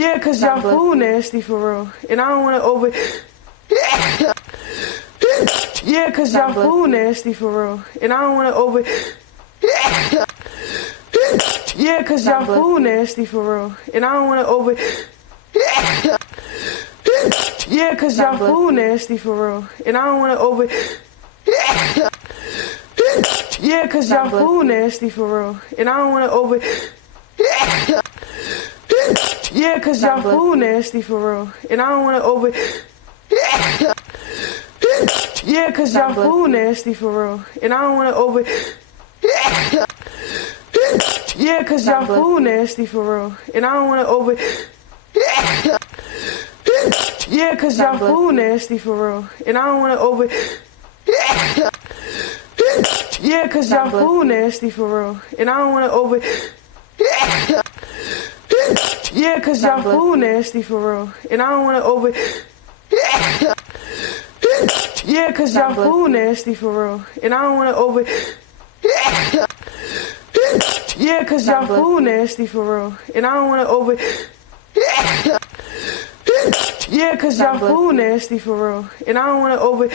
Yeah, cause y'all fool nasty for real. And I don't wanna over. Yeah, cause y'all fool nasty for real. And I don't wanna over. Yeah, cause y'all fool nasty for real. And I don't wanna over. Yeah, cause y'all fool nasty for real. And I don't wanna over. Yeah, cause y'all fool nasty for real. And I don't wanna over. Yeah, cause y'all fool nasty for real. And I don't wanna over. Yeah, cause y'all fool nasty for real. And I don't wanna over. Yeah, cause y'all fool nasty for real. And I don't wanna over. Yeah, cause y'all fool nasty for real. And I don't wanna over. Yeah, cause y'all fool nasty for real. And I don't wanna over. Yeah, cause y'all fool nasty for real. And I don't wanna over. Yeah, cause y'all fool nasty for real. And I don't wanna over. Yeah, cause y'all fool nasty for real. And I don't wanna over. Yeah, cause y'all fool nasty for real. And I don't wanna over.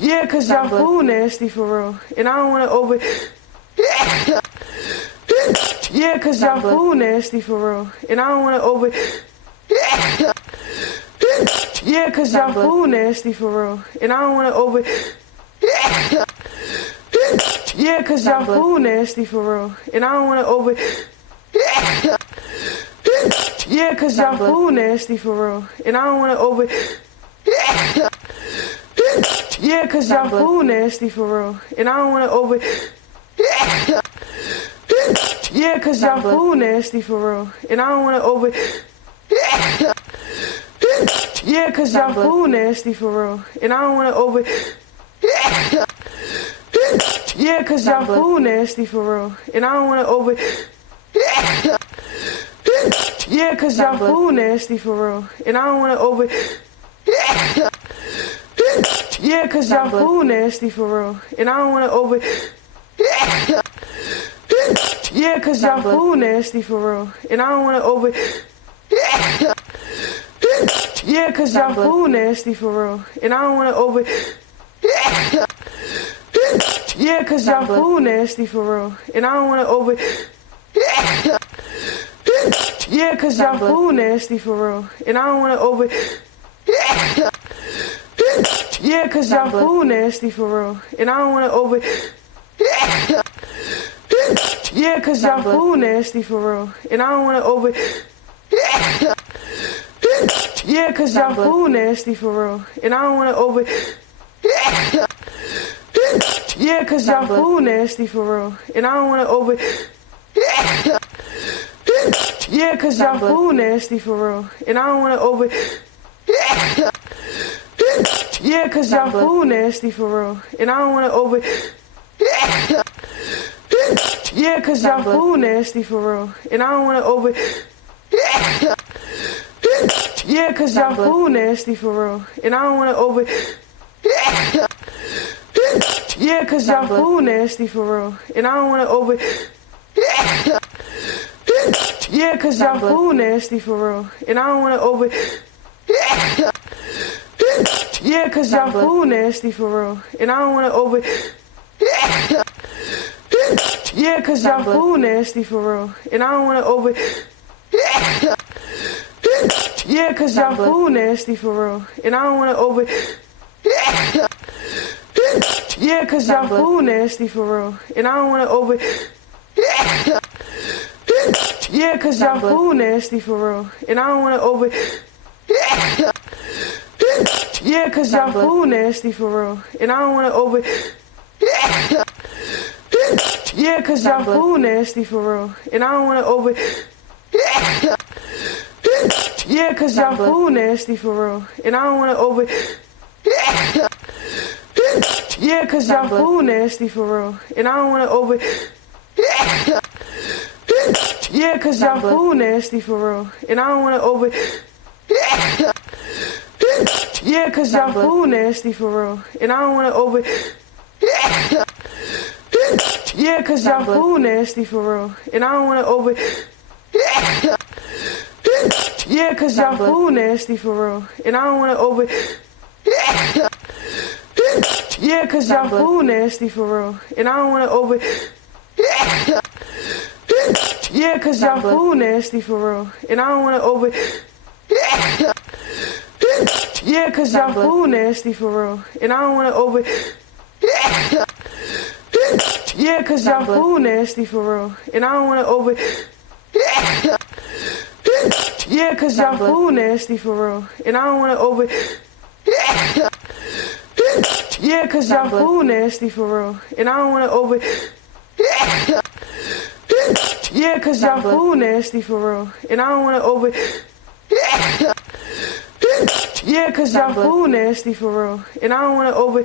Yeah, cause y'all fool nasty for real. And I don't wanna over. Yeah, cause y'all fool nasty for real. And I don't wanna over. Yeah, cause y'all fool nasty for real. And I don't wanna over. Yeah, cause y'all fool nasty for real. And I don't wanna over. Yeah, cause y'all fool nasty for real. And I don't wanna over. Yeah, cause y'all fool nasty for real. And I don't wanna over. Yeah, cause y'all fool nasty for real. And I don't wanna over. Yeah, cause y'all fool nasty for real. And I don't wanna over. Yeah, cause y'all fool nasty for real. And I don't wanna over. Yeah, cause y'all fool nasty for real. And I don't wanna over. Yeah, cause y'all fool nasty for real. And I don't wanna over. Yeah, cause y'all fool nasty for real. And I don't wanna over. Yeah, cause y'all fool nasty for real. And I don't wanna over. Yeah, cause y'all fool nasty for real. And I don't wanna over. Yeah, cause y'all fool nasty for real. And I don't wanna over. Yeah, cause y'all fool nasty for real. And I don't wanna over. Yeah, cause y'all fool nasty for real. And I don't wanna over. Yeah, cause y'all fool nasty for real. And I don't wanna over. Yeah, cause y'all fool nasty for real. And I don't wanna over. Yeah, cause y'all fool nasty for real. And I don't wanna over. Yeah, cause y'all fool nasty for real. And I don't wanna over. Yeah, cause y'all fool nasty for real. And I don't wanna over. Yeah, cause y'all fool nasty for real. And I don't wanna over. Yeah, cause y'all fool nasty for real. And I don't wanna over. Yeah, cause y'all fool nasty for real. And I don't wanna over. Yeah, cause y'all fool nasty for real. And I don't wanna over. Yeah, cause y'all fool nasty for real. And I don't wanna over. Yeah, cause y'all fool nasty for real. And I don't wanna over. Yeah, cause y'all fool nasty for real. And I don't wanna over. Yeah, cause y'all fool nasty for real. And I don't wanna over. Yeah, cause y'all fool nasty for real. And I don't wanna over. Yeah, cause y'all fool nasty for real. And I don't wanna over. Yeah, cause y'all fool nasty for real. And I don't wanna over. Yeah, cause y'all fool nasty for real. And I don't wanna over. Yeah, cause y'all fool nasty for real. And I don't wanna over. Yeah, cause y'all fool nasty for real. And I don't wanna over. Yeah, cause y'all fool nasty for real. And I don't wanna over. Yeah, cause y'all food nasty for real. And I don't wanna over. Yeah, cause y'all food nasty for real. And I don't wanna over. Yeah, cause y'all food nasty for real. And I don't wanna over. Yeah, cause y'all food nasty for real. And I don't wanna over. Yeah, cause y'all food nasty for real. And I don't wanna over. Yeah, cause y'all food nasty for real. And I don't wanna over. Yeah, cause y'all food nasty for real. And I don't wanna over. Yeah, cause y'all food nasty for real. And I don't wanna over. Yeah, cause y'all food nasty for real. And I don't wanna over.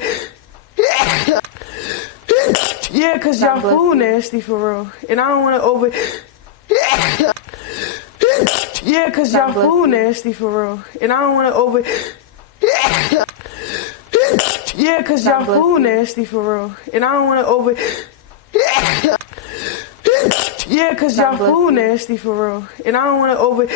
Yeah, cause y'all food nasty for real. And I don't wanna over. Yeah, cause y'all food nasty for real. And I don't wanna over. Yeah, cause y'all food nasty for real. And I don't wanna over. Yeah, cause y'all food nasty for real. And I don't wanna over.